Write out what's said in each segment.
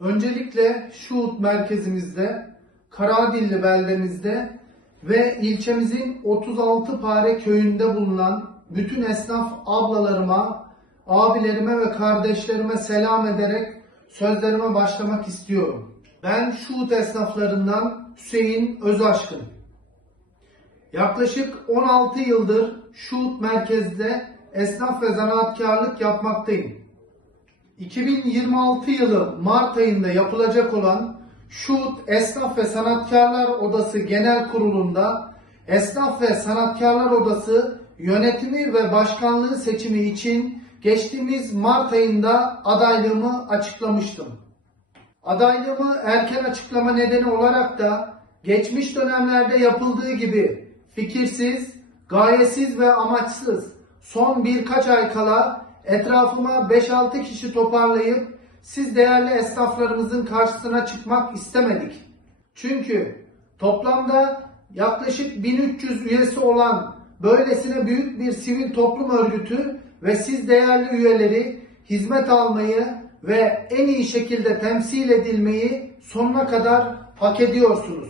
Öncelikle Şuhut merkezimizde, Karadilli beldemizde ve ilçemizin 36 Pare köyünde bulunan bütün esnaf ablalarıma, abilerime ve kardeşlerime selam ederek sözlerime başlamak istiyorum. Ben Şuhut esnaflarından Hüseyin Özaşkın. Yaklaşık 16 yıldır Şuhut merkezde esnaf ve zanaatkarlık yapmaktayım. 2026 yılı Mart ayında yapılacak olan Şuhut Esnaf ve Sanatkarlar Odası Genel Kurulu'nda Esnaf ve Sanatkarlar Odası yönetimi ve başkanlığı seçimi için geçtiğimiz Mart ayında adaylığımı açıklamıştım. Adaylığımı erken açıklama nedeni olarak da geçmiş dönemlerde yapıldığı gibi fikirsiz, gayesiz ve amaçsız son birkaç ay kala etrafıma 5-6 kişi toparlayıp siz değerli esnaflarımızın karşısına çıkmak istemedik. Çünkü toplamda yaklaşık 1300 üyesi olan böylesine büyük bir sivil toplum örgütü ve siz değerli üyeleri hizmet almayı ve en iyi şekilde temsil edilmeyi sonuna kadar hak ediyorsunuz.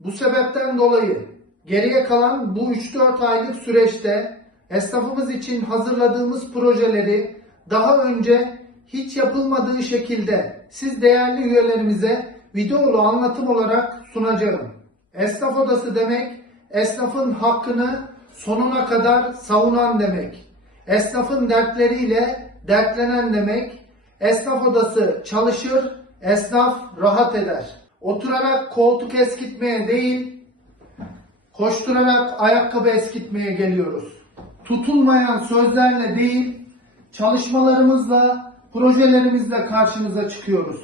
Bu sebepten dolayı geriye kalan bu 3-4 aylık süreçte esnafımız için hazırladığımız projeleri daha önce hiç yapılmadığı şekilde siz değerli üyelerimize videolu anlatım olarak sunacağım. Esnaf odası demek esnafın hakkını sonuna kadar savunan demek. Esnafın dertleriyle dertlenen demek. Esnaf odası çalışır, esnaf rahat eder. Oturarak koltuk eskitmeye değil, koşturarak ayakkabı eskitmeye geliyoruz. Tutulmayan sözlerle değil, çalışmalarımızla, projelerimizle karşınıza çıkıyoruz.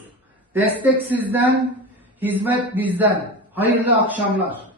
Destek sizden, hizmet bizden. Hayırlı akşamlar.